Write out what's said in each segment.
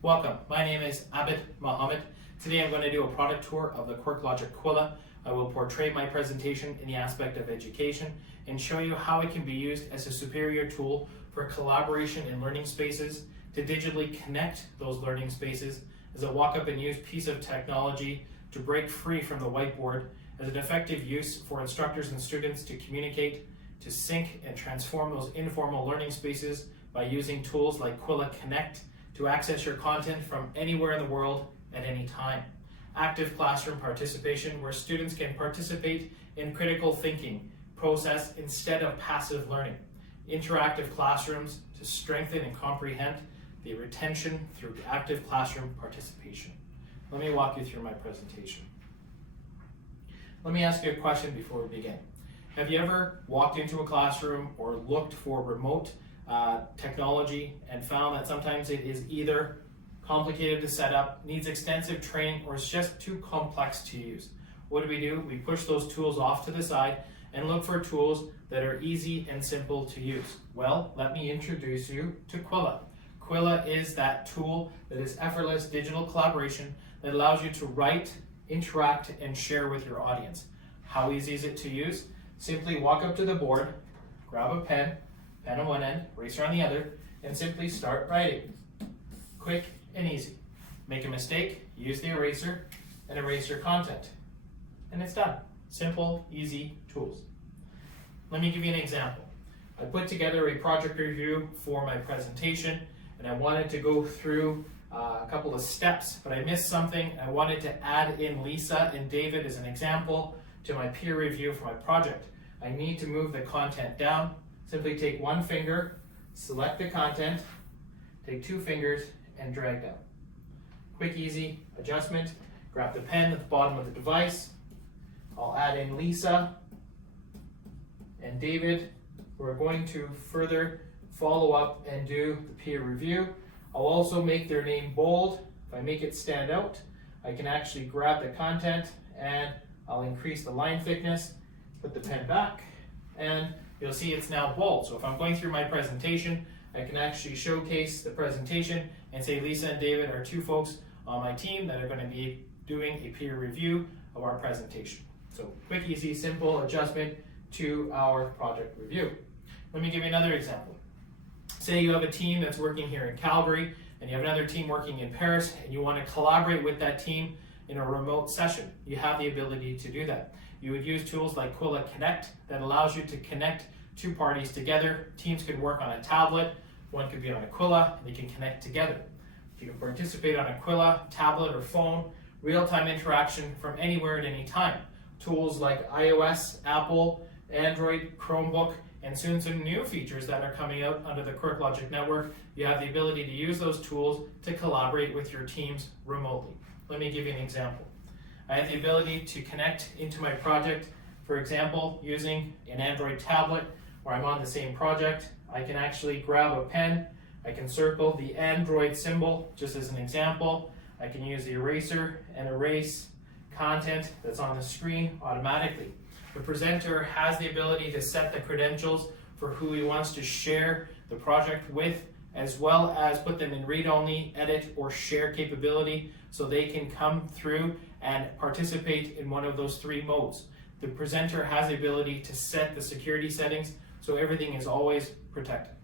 Welcome, my name is Abid Mohammed. Today I'm going to do a product tour of the QuirkLogic Quilla. I will portray my presentation in the aspect of education and show you how it can be used as a superior tool for collaboration in learning spaces, to digitally connect those learning spaces as a walk up and use piece of technology to break free from the whiteboard, as an effective use for instructors and students to communicate, to sync and transform those informal learning spaces by using tools like Quilla Connect to access your content from anywhere in the world at any time. Active classroom participation, where students can participate in critical thinking process instead of passive learning. Interactive classrooms to strengthen and comprehend the retention through active classroom participation. Let me walk you through my presentation. Let me ask you a question before we begin. Have you ever walked into a classroom or looked for remote technology and found that sometimes it is either complicated to set up, needs extensive training, or is just too complex to use? What do? We push those tools off to the side and look for tools that are easy and simple to use. Well, let me introduce you to Quilla. Quilla is that tool that is effortless digital collaboration that allows you to write, interact, and share with your audience. How easy is it to use? Simply walk up to the board, grab a pen on one end, eraser on the other, and simply start writing. Quick and easy. Make a mistake, use the eraser, and erase your content. And it's done. Simple, easy tools. Let me give you an example. I put together a project review for my presentation, and I wanted to go through a couple of steps, but I missed something. I wanted to add in Lisa and David as an example to my peer review for my project. I need to move the content down. Simply take one finger, select the content, take two fingers, and drag down. Quick, easy adjustment. Grab the pen at the bottom of the device. I'll add in Lisa and David, who are going to further follow up and do the peer review. I'll also make their name bold. If I make it stand out, I can actually grab the content and I'll increase the line thickness, put the pen back, and you'll see it's now bold. So if I'm going through my presentation, I can actually showcase the presentation and say Lisa and David are two folks on my team that are going to be doing a peer review of our presentation. So quick, easy, simple adjustment to our project review. Let me give you another example. Say you have a team that's working here in Calgary and you have another team working in Paris and you want to collaborate with that team in a remote session. You have the ability to do that. You would use tools like Quilla Connect that allows you to connect two parties together. Teams could work on a tablet, one could be on a Quilla, and they can connect together. You can participate on a Quilla, tablet, or phone, real-time interaction from anywhere at any time. Tools like iOS, Apple, Android, Chromebook, and soon some new features that are coming out under the QuirkLogic network. You have the ability to use those tools to collaborate with your teams remotely. Let me give you an example. I have the ability to connect into my project, for example, using an Android tablet where I'm on the same project. I can actually grab a pen, I can circle the Android symbol just as an example. I can use the eraser and erase content that's on the screen automatically. The presenter has the ability to set the credentials for who he wants to share the project with, as well as put them in read-only, edit, or share capability so they can come through and participate in one of those three modes. The presenter has the ability to set the security settings so everything is always protected.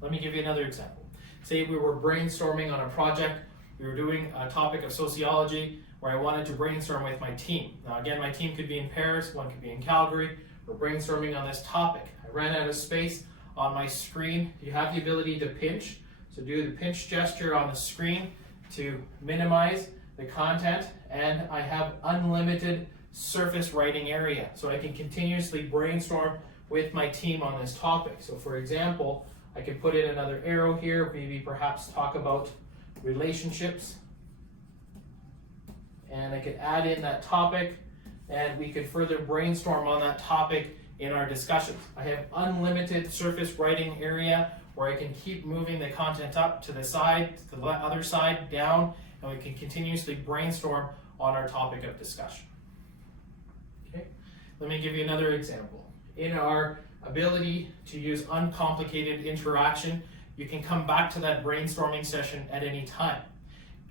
Let me give you another example. Say we were brainstorming on a project. We were doing a topic of sociology where I wanted to brainstorm with my team. Now again, my team could be in Paris, one could be in Calgary. We're brainstorming on this topic. I ran out of space on my screen. You have the ability to pinch. So do the pinch gesture on the screen to minimize the content, and I have unlimited surface writing area. So I can continuously brainstorm with my team on this topic. So for example, I could put in another arrow here, maybe perhaps talk about relationships. And I could add in that topic, and we could further brainstorm on that topic in our discussions. I have unlimited surface writing area where I can keep moving the content up to the side, to the other side, down, and we can continuously brainstorm on our topic of discussion. Okay, let me give you another example. In our ability to use uncomplicated interaction, you can come back to that brainstorming session at any time.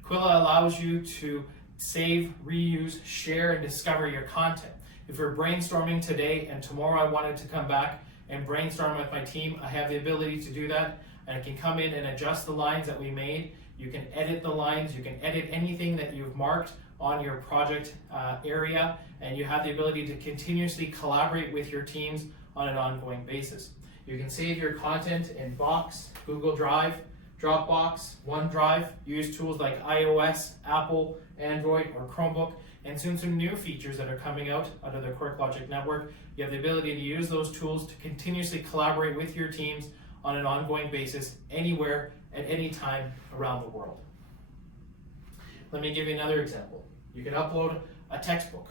Quilla allows you to save, reuse, share, and discover your content. If we're brainstorming today and tomorrow I wanted to come back and brainstorm with my team, I have the ability to do that, and I can come in and adjust the lines that we made. You can edit the lines, you can edit anything that you've marked on your project area, and you have the ability to continuously collaborate with your teams on an ongoing basis. You can save your content in Box, Google Drive, Dropbox, OneDrive, use tools like iOS, Apple, Android, or Chromebook, and soon some new features that are coming out of the QuirkLogic network. You have the ability to use those tools to continuously collaborate with your teams on an ongoing basis, anywhere, at any time around the world. Let me give you another example. You can upload a textbook.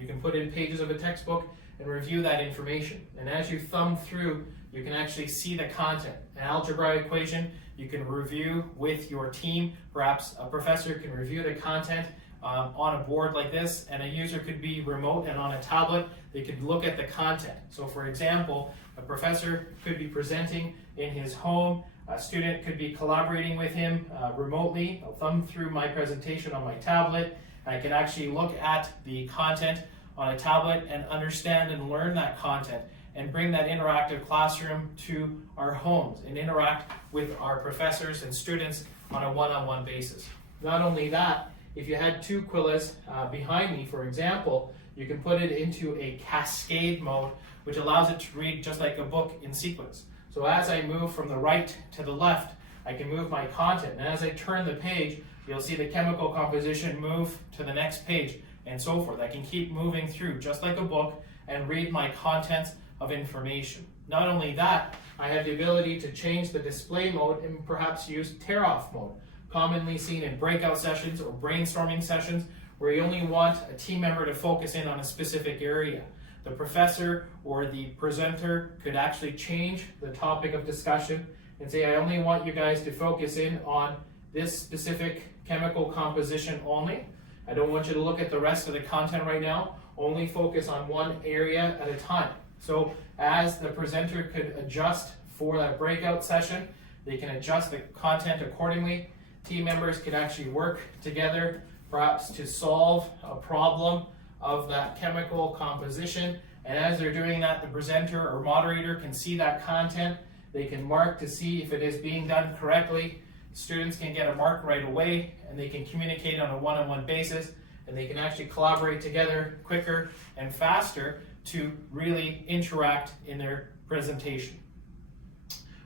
You can put in pages of a textbook and review that information. And as you thumb through, you can actually see the content. An algebra equation, you can review with your team. Perhaps a professor can review the content on a board like this, and a user could be remote and on a tablet. They could look at the content. So for example, a professor could be presenting in his home. A student could be collaborating with him remotely. I'll thumb through my presentation on my tablet. I can actually look at the content on a tablet and understand and learn that content and bring that interactive classroom to our homes and interact with our professors and students on a one-on-one basis. Not only that, if you had two Quillas behind me, for example, you can put it into a cascade mode, which allows it to read just like a book in sequence. So as I move from the right to the left, I can move my content. And as I turn the page, you'll see the chemical composition move to the next page and so forth. I can keep moving through just like a book and read my contents of information. Not only that, I have the ability to change the display mode and perhaps use tear-off mode, commonly seen in breakout sessions or brainstorming sessions where you only want a team member to focus in on a specific area. The professor or the presenter could actually change the topic of discussion and say, I only want you guys to focus in on this specific chemical composition only. I don't want you to look at the rest of the content right now. Only focus on one area at a time. So as the presenter could adjust for that breakout session, they can adjust the content accordingly. Team members could actually work together, perhaps to solve a problem of that chemical composition. And as they're doing that, the presenter or moderator can see that content. They can mark to see if it is being done correctly. Students can get a mark right away, and they can communicate on a one-on-one basis, and they can actually collaborate together quicker and faster to really interact in their presentation.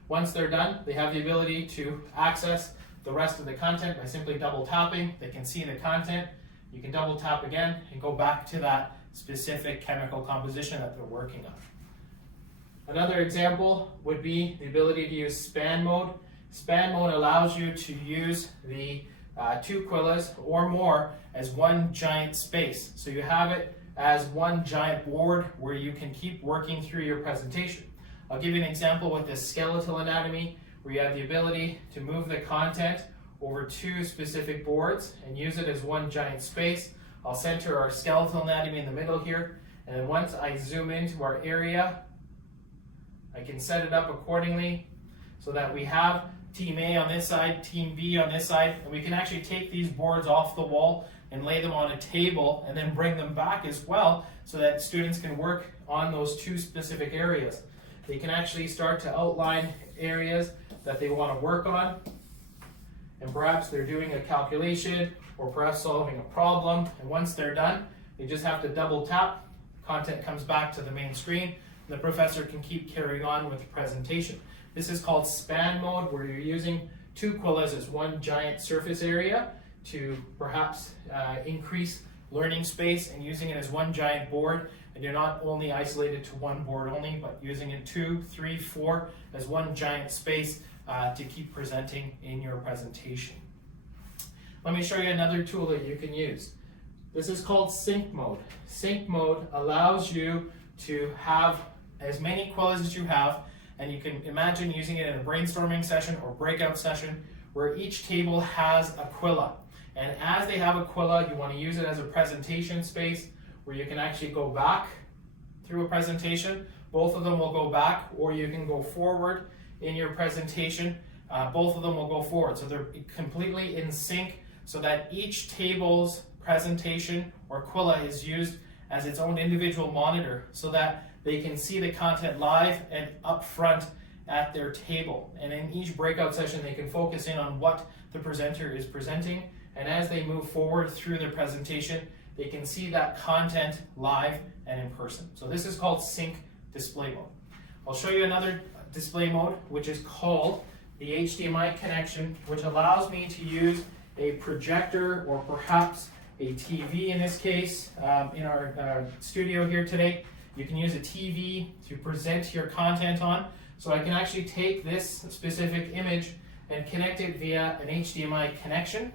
Once they're done, they have the ability to access the rest of the content by simply double tapping. They can see the content. You can double tap again and go back to that specific chemical composition that they're working on. Another example would be the ability to use span mode. Span mode allows you to use the two Quillas or more as one giant space. So you have it as one giant board where you can keep working through your presentation. I'll give you an example with the skeletal anatomy, where you have the ability to move the content over two specific boards and use it as one giant space. I'll center our skeletal anatomy in the middle here, and then once I zoom into our area, I can set it up accordingly so that we have Team A on this side, Team B on this side, and we can actually take these boards off the wall and lay them on a table and then bring them back as well so that students can work on those two specific areas. They can actually start to outline areas that they want to work on, and perhaps they're doing a calculation or perhaps solving a problem, and once they're done, they just have to double tap, content comes back to the main screen, and the professor can keep carrying on with the presentation. This is called span mode, where you're using two Quillas as one giant surface area to perhaps increase learning space and using it as one giant board. And you're not only isolated to one board only, but using it 2, 3, 4 as one giant space to keep presenting in your presentation. Let me show you another tool that you can use. This is called sync mode. Sync mode allows you to have as many Quillas as you have, and you can imagine using it in a brainstorming session or breakout session where each table has a Quilla. And as they have a Quilla, you want to use it as a presentation space where you can actually go back through a presentation. Both of them will go back, or you can go forward in your presentation. both of them will go forward. So they're completely in sync so that each table's presentation or Quilla is used as its own individual monitor so that they can see the content live and up front at their table. And in each breakout session, they can focus in on what the presenter is presenting. And as they move forward through their presentation, they can see that content live and in person. So this is called sync display mode. I'll show you another display mode, which is called the HDMI connection, which allows me to use a projector or perhaps a TV in this case. In our studio here today, you can use a TV to present your content on. So I can actually take this specific image and connect it via an HDMI connection,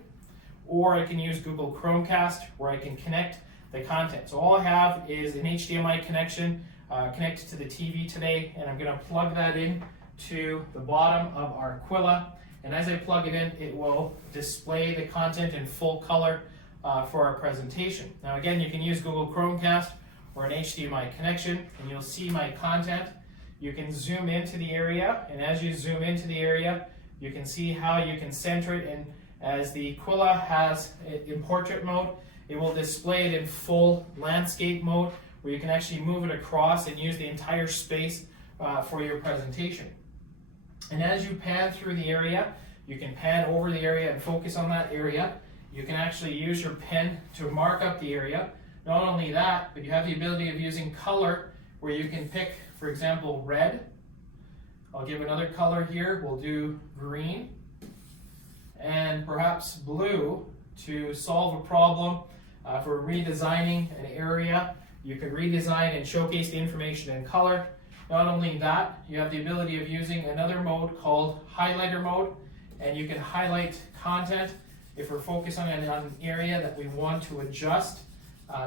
or I can use Google Chromecast where I can connect the content. So all I have is an HDMI connection connected to the TV today, and I'm going to plug that in to the bottom of our Quilla. And as I plug it in, it will display the content in full color for our presentation. Now again, you can use Google Chromecast or an HDMI connection, and you'll see my content. You can zoom into the area, and as you zoom into the area, you can see how you can center it. And as the Quilla has in portrait mode, it will display it in full landscape mode, where you can actually move it across and use the entire space for your presentation. And as you pan through the area, you can pan over the area and focus on that area. You can actually use your pen to mark up the area. Not only that, but you have the ability of using color, where you can pick, for example, red. I'll give another color here. We'll do green and perhaps blue to solve a problem for redesigning an area. You can redesign and showcase the information in color. Not only that, you have the ability of using another mode called highlighter mode, and you can highlight content if we're focusing on an area that we want to adjust.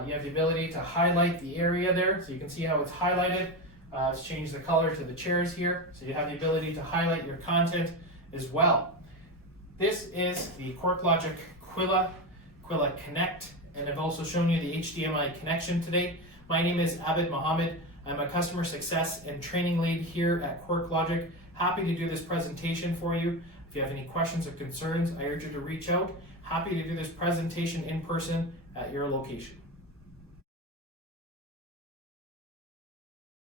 You have the ability to highlight the area there, so you can see how it's highlighted. Let's change the color to the chairs here, so you have the ability to highlight your content as well. This is the QuirkLogic Quilla Connect, and I've also shown you the HDMI connection today. My name is Abid Mohammed. I'm a customer success and training lead here at QuirkLogic. Happy to do this presentation for you. If you have any questions or concerns, I urge you to reach out. Happy to do this presentation in person at your location.